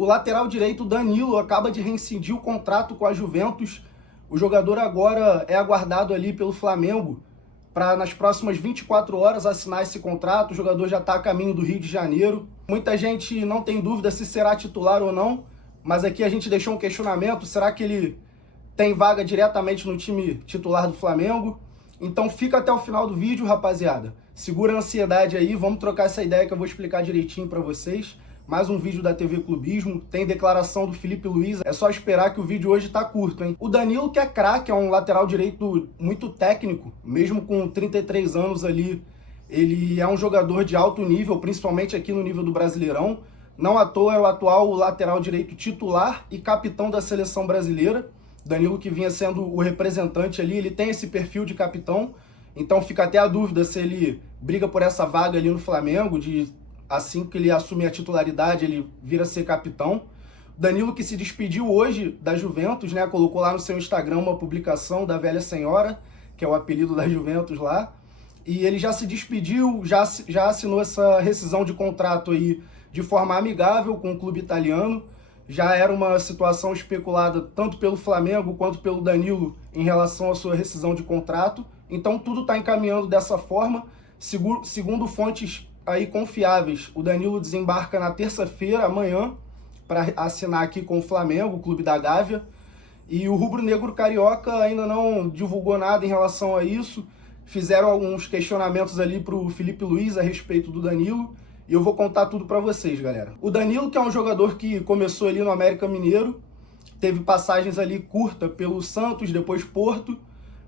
O lateral direito Danilo acaba de rescindir o contrato com a Juventus. O jogador agora é aguardado ali pelo Flamengo para nas próximas 24 horas assinar esse contrato. O jogador já está a caminho do Rio de Janeiro. Muita gente não tem dúvida se será titular ou não, mas aqui a gente deixou um questionamento: será que ele tem vaga diretamente no time titular do Flamengo? Então fica até o final do vídeo, rapaziada. Segura a ansiedade aí, vamos trocar essa ideia que eu vou explicar direitinho para vocês. Mais um vídeo da TV Clubismo, tem declaração do Felipe Luiz, é só esperar que o vídeo hoje tá curto, hein? O Danilo, que é craque, é um lateral direito muito técnico, mesmo com 33 anos ali, ele é um jogador de alto nível, principalmente aqui no nível do Brasileirão. Não à toa é o atual lateral direito titular e capitão da seleção brasileira. Danilo, que vinha sendo o representante ali, ele tem esse perfil de capitão, então fica até a dúvida se ele briga por essa vaga ali no Flamengo, assim que ele assume a titularidade, ele vira ser capitão. Danilo, que se despediu hoje da Juventus, né? Colocou lá no seu Instagram uma publicação da Velha Senhora, que é o apelido da Juventus lá. E ele já se despediu, já assinou essa rescisão de contrato aí de forma amigável com o clube italiano. Já era uma situação especulada tanto pelo Flamengo quanto pelo Danilo em relação à sua rescisão de contrato. Então tudo está encaminhando dessa forma. Segundo fontes aí confiáveis, o Danilo desembarca na terça-feira, amanhã, para assinar aqui com o Flamengo, o clube da Gávea. E o rubro-negro carioca ainda não divulgou nada em relação a isso. Fizeram alguns questionamentos ali para o Felipe Luiz a respeito do Danilo. E eu vou contar tudo para vocês, galera. O Danilo, que é um jogador que começou ali no América Mineiro, teve passagens ali curtas pelo Santos, depois Porto,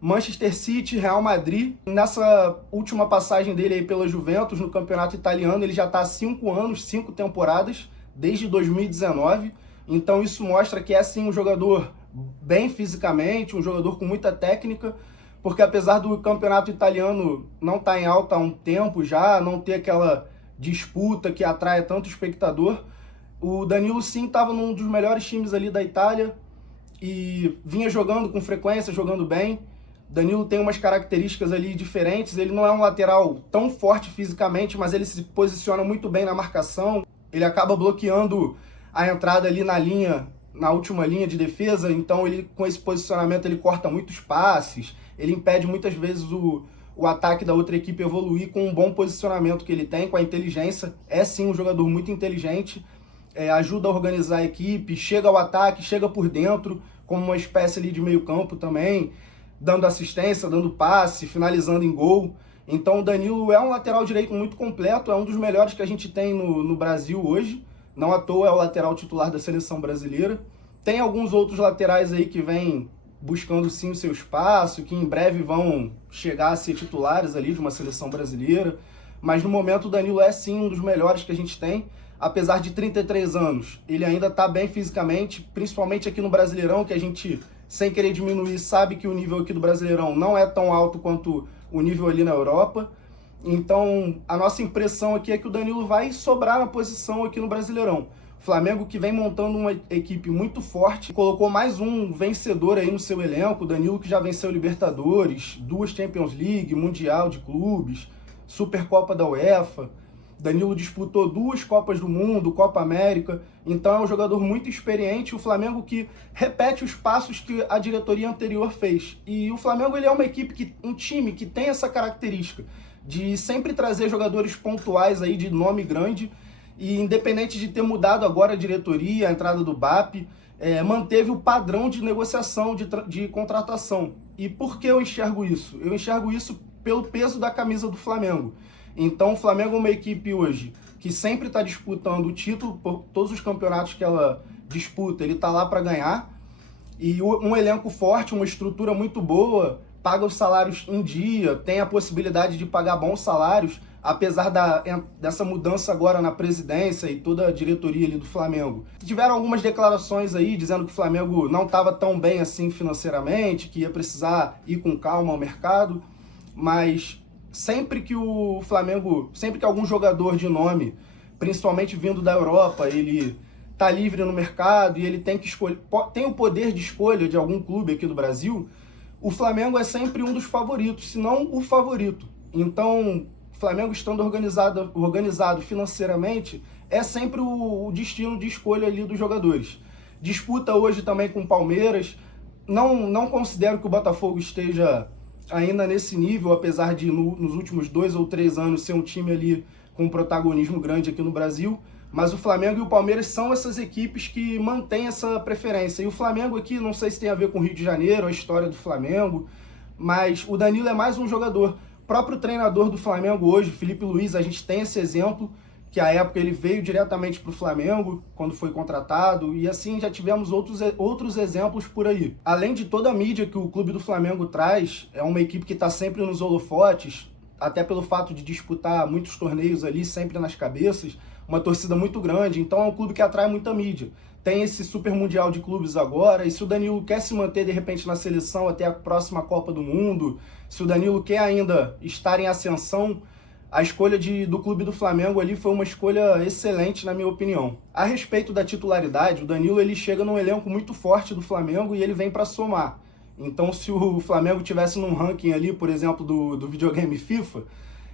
Manchester City, Real Madrid. Nessa última passagem dele aí pela Juventus, no campeonato italiano, ele já está há 5 anos, 5 temporadas, desde 2019. Então isso mostra que é sim um jogador bem fisicamente, um jogador com muita técnica, porque apesar do campeonato italiano não estar em alta há um tempo já, não ter aquela disputa que atrai tanto espectador, o Danilo sim estava num dos melhores times ali da Itália e vinha jogando com frequência, jogando bem. Danilo tem umas características ali diferentes, ele não é um lateral tão forte fisicamente, mas ele se posiciona muito bem na marcação, ele acaba bloqueando a entrada ali na linha, na última linha de defesa, então ele, com esse posicionamento, ele corta muitos passes, ele impede muitas vezes o ataque da outra equipe evoluir com um bom posicionamento que ele tem, com a inteligência. É sim um jogador muito inteligente, ajuda a organizar a equipe, chega ao ataque, chega por dentro, como uma espécie ali de meio campo também, dando assistência, dando passe, finalizando em gol. Então o Danilo é um lateral direito muito completo, é um dos melhores que a gente tem no Brasil hoje. Não à toa é o lateral titular da seleção brasileira. Tem alguns outros laterais aí que vêm buscando sim o seu espaço, que em breve vão chegar a ser titulares ali de uma seleção brasileira. Mas no momento o Danilo é sim um dos melhores que a gente tem. Apesar de 33 anos, ele ainda está bem fisicamente, principalmente aqui no Brasileirão, que a gente, sem querer diminuir, sabe que o nível aqui do Brasileirão não é tão alto quanto o nível ali na Europa. Então, a nossa impressão aqui é que o Danilo vai sobrar na posição aqui no Brasileirão. O Flamengo, que vem montando uma equipe muito forte, colocou mais um vencedor aí no seu elenco. O Danilo, que já venceu Libertadores, 2 Champions League, Mundial de Clubes, Supercopa da UEFA. Danilo disputou 2 Copas do Mundo, Copa América, então é um jogador muito experiente. O Flamengo que repete os passos que a diretoria anterior fez. E o Flamengo, ele é uma equipe, um time que tem essa característica de sempre trazer jogadores pontuais aí de nome grande, e independente de ter mudado agora a diretoria, a entrada do BAP, manteve o padrão de negociação, de contratação. E por que eu enxergo isso? Eu enxergo isso pelo peso da camisa do Flamengo. Então o Flamengo é uma equipe hoje que sempre está disputando o título, por todos os campeonatos que ela disputa, ele está lá para ganhar. E um elenco forte, uma estrutura muito boa, paga os salários em dia, tem a possibilidade de pagar bons salários, apesar dessa mudança agora na presidência e toda a diretoria ali do Flamengo. Tiveram algumas declarações aí dizendo que o Flamengo não estava tão bem assim financeiramente, que ia precisar ir com calma ao mercado, mas sempre que o Flamengo, sempre que algum jogador de nome, principalmente vindo da Europa, ele tá livre no mercado e ele tem que escolher, tem o poder de escolha de algum clube aqui do Brasil, o Flamengo é sempre um dos favoritos, se não o favorito. Então, o Flamengo estando organizado financeiramente, é sempre o destino de escolha ali dos jogadores. Disputa hoje também com o Palmeiras. Não considero que o Botafogo esteja ainda nesse nível, apesar de nos últimos 2 ou 3 anos ser um time ali com um protagonismo grande aqui no Brasil. Mas o Flamengo e o Palmeiras são essas equipes que mantêm essa preferência. E o Flamengo aqui, não sei se tem a ver com o Rio de Janeiro, a história do Flamengo, mas o Danilo é mais um jogador. O próprio treinador do Flamengo hoje, Felipe Luiz, a gente tem esse exemplo, que à época ele veio diretamente para o Flamengo, quando foi contratado, e assim já tivemos outros exemplos por aí. Além de toda a mídia que o clube do Flamengo traz, é uma equipe que está sempre nos holofotes, até pelo fato de disputar muitos torneios ali, sempre nas cabeças, uma torcida muito grande, então é um clube que atrai muita mídia. Tem esse super mundial de clubes agora, e se o Danilo quer se manter de repente na seleção até a próxima Copa do Mundo, se o Danilo quer ainda estar em ascensão, a escolha do clube do Flamengo ali foi uma escolha excelente, na minha opinião. A respeito da titularidade, o Danilo ele chega num elenco muito forte do Flamengo e ele vem para somar. Então, se o Flamengo tivesse num ranking ali, por exemplo, do videogame FIFA,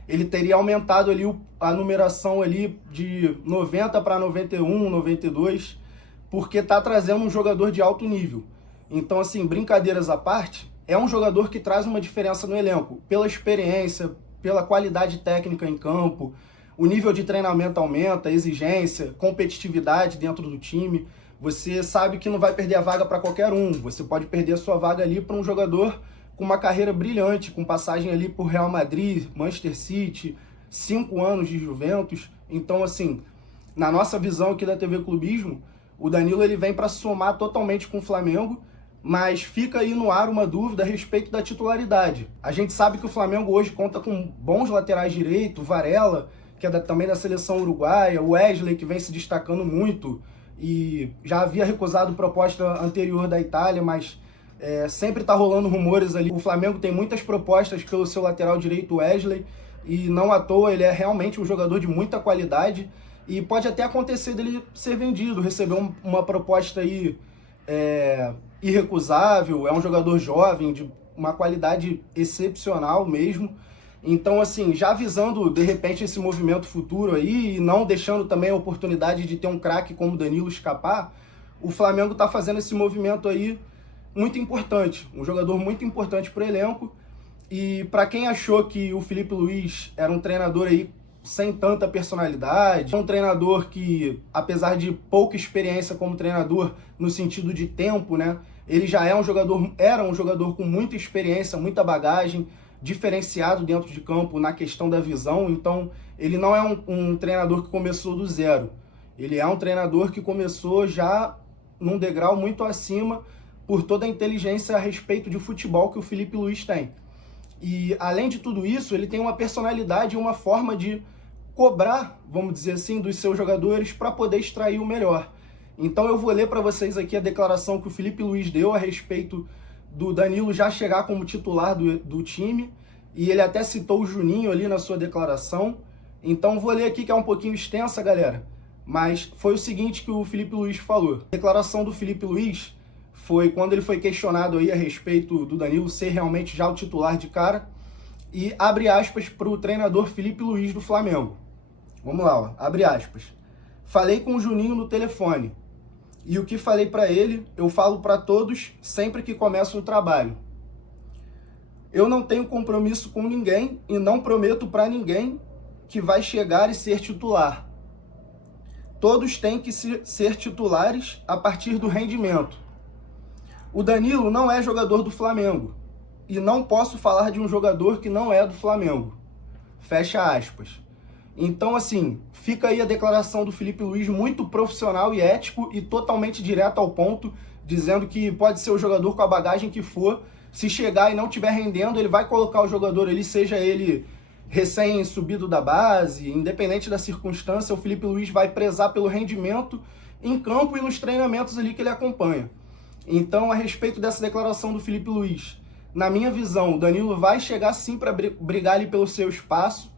ele teria aumentado ali a numeração ali de 90 para 91, 92, porque está trazendo um jogador de alto nível. Então, assim, brincadeiras à parte, é um jogador que traz uma diferença no elenco, pela experiência, pela qualidade técnica em campo, o nível de treinamento aumenta, exigência, competitividade dentro do time. Você sabe que não vai perder a vaga para qualquer um, você pode perder a sua vaga ali para um jogador com uma carreira brilhante, com passagem ali por Real Madrid, Manchester City, 5 anos de Juventus. Então, assim, na nossa visão aqui da TV Clubismo, o Danilo ele vem para somar totalmente com o Flamengo, mas fica aí no ar uma dúvida a respeito da titularidade. A gente sabe que o Flamengo hoje conta com bons laterais direitos, Varela, que é também da seleção uruguaia, o Wesley, que vem se destacando muito, e já havia recusado proposta anterior da Itália, mas sempre está rolando rumores ali. O Flamengo tem muitas propostas pelo seu lateral direito, Wesley, e não à toa ele é realmente um jogador de muita qualidade, e pode até acontecer dele ser vendido, receber uma proposta aí irrecusável. É um jogador jovem, de uma qualidade excepcional mesmo. Então, assim, já avisando, de repente, esse movimento futuro aí, e não deixando também a oportunidade de ter um craque como o Danilo escapar, o Flamengo está fazendo esse movimento aí muito importante, um jogador muito importante para o elenco. E para quem achou que o Felipe Luiz era um treinador aí sem tanta personalidade, um treinador que, apesar de pouca experiência como treinador no sentido de tempo, né, ele já era um jogador com muita experiência, muita bagagem, diferenciado dentro de campo na questão da visão. Então ele não é um treinador que começou do zero, ele é um treinador que começou já num degrau muito acima por toda a inteligência a respeito de futebol que o Felipe Luiz tem. E além de tudo isso, ele tem uma personalidade e uma forma de cobrar, vamos dizer assim, dos seus jogadores para poder extrair o melhor. Então eu vou ler para vocês aqui a declaração que o Felipe Luiz deu a respeito do Danilo já chegar como titular do time, e ele até citou o Juninho ali na sua declaração. Então vou ler aqui, que é um pouquinho extensa, galera, mas foi o seguinte que o Felipe Luiz falou. A declaração do Felipe Luiz foi quando ele foi questionado aí a respeito do Danilo ser realmente já o titular de cara, e abre aspas para o treinador Felipe Luiz do Flamengo. Vamos lá, ó, abre aspas. Falei com o Juninho no telefone, e o que falei para ele, eu falo para todos sempre que começo um trabalho. Eu não tenho compromisso com ninguém e não prometo para ninguém que vai chegar e ser titular. Todos têm que ser titulares a partir do rendimento. O Danilo não é jogador do Flamengo, e não posso falar de um jogador que não é do Flamengo. Fecha aspas. Então, assim, fica aí a declaração do Felipe Luiz, muito profissional e ético e totalmente direto ao ponto, dizendo que pode ser o jogador com a bagagem que for, se chegar e não estiver rendendo, ele vai colocar o jogador ali, seja ele recém-subido da base, independente da circunstância, o Felipe Luiz vai prezar pelo rendimento em campo e nos treinamentos ali que ele acompanha. Então, a respeito dessa declaração do Felipe Luiz, na minha visão, o Danilo vai chegar sim para brigar ali pelo seu espaço.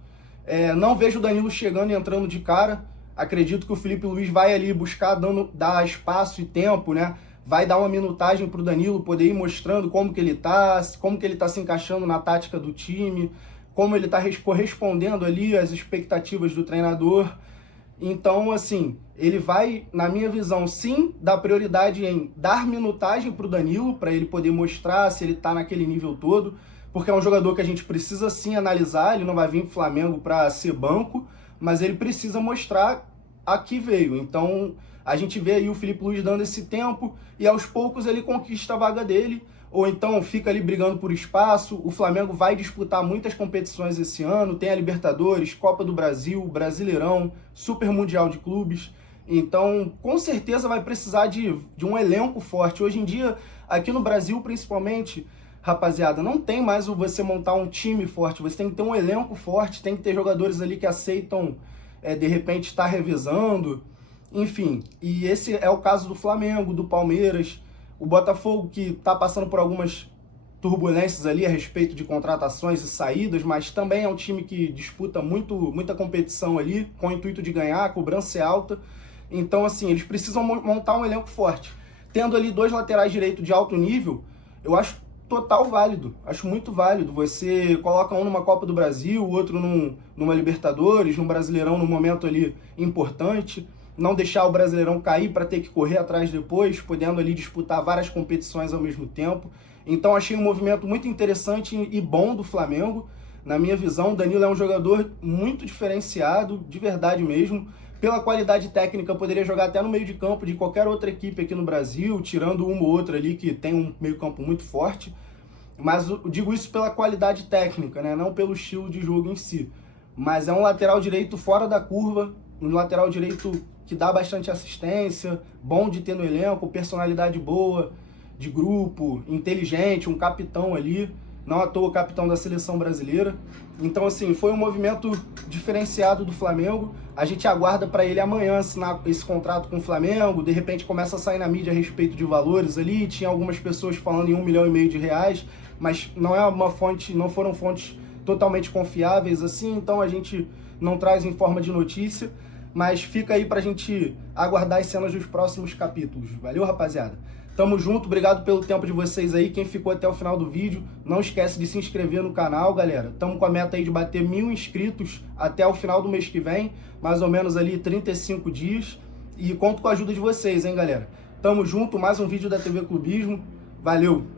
Não vejo o Danilo chegando e entrando de cara. Acredito que o Felipe Luiz vai ali buscar dar espaço e tempo, né? Vai dar uma minutagem para o Danilo poder ir mostrando como que ele tá se encaixando na tática do time, como ele está correspondendo ali às expectativas do treinador. Então, assim, ele vai, na minha visão, sim, dar prioridade em dar minutagem para o Danilo, para ele poder mostrar se ele está naquele nível todo, porque é um jogador que a gente precisa sim analisar, ele não vai vir para o Flamengo para ser banco, mas ele precisa mostrar a que veio. Então, a gente vê aí o Filipe Luís dando esse tempo e aos poucos ele conquista a vaga dele, ou então fica ali brigando por espaço. O Flamengo vai disputar muitas competições esse ano, tem a Libertadores, Copa do Brasil, Brasileirão, Super Mundial de Clubes. Então, com certeza vai precisar de um elenco forte. Hoje em dia, aqui no Brasil principalmente, rapaziada, não tem mais você montar um time forte, você tem que ter um elenco forte, tem que ter jogadores ali que aceitam, de repente, estar revezando, enfim. E esse é o caso do Flamengo, do Palmeiras, o Botafogo, que está passando por algumas turbulências ali a respeito de contratações e saídas, mas também é um time que disputa muita competição ali, com o intuito de ganhar, a cobrança é alta. Então, assim, eles precisam montar um elenco forte. Tendo ali 2 laterais direitos de alto nível, eu acho total válido, acho muito válido. Você coloca um numa Copa do Brasil, o outro numa Libertadores, num Brasileirão num momento ali importante, não deixar o Brasileirão cair para ter que correr atrás depois, podendo ali disputar várias competições ao mesmo tempo. Então achei um movimento muito interessante e bom do Flamengo. Na minha visão, o Danilo é um jogador muito diferenciado, de verdade mesmo. Pela qualidade técnica, poderia jogar até no meio de campo de qualquer outra equipe aqui no Brasil, tirando uma ou outra ali que tem um meio campo muito forte. Mas eu digo isso pela qualidade técnica, né? Não pelo estilo de jogo em si. Mas é um lateral direito fora da curva, um lateral direito que dá bastante assistência, bom de ter no elenco, personalidade boa, de grupo, inteligente, um capitão ali, não à toa capitão da seleção brasileira. Então, assim, foi um movimento diferenciado do Flamengo. A gente aguarda para ele amanhã assinar esse contrato com o Flamengo, de repente começa a sair na mídia a respeito de valores ali, tinha algumas pessoas falando em R$1,5 milhão, mas não foram fontes totalmente confiáveis assim, então a gente não traz em forma de notícia. Mas fica aí pra gente aguardar as cenas dos próximos capítulos. Valeu, rapaziada? Tamo junto, obrigado pelo tempo de vocês aí. Quem ficou até o final do vídeo, não esquece de se inscrever no canal, galera. Tamo com a meta aí de bater 1.000 inscritos até o final do mês que vem, mais ou menos ali 35 dias. E conto com a ajuda de vocês, hein, galera? Tamo junto, mais um vídeo da TV Clubismo. Valeu!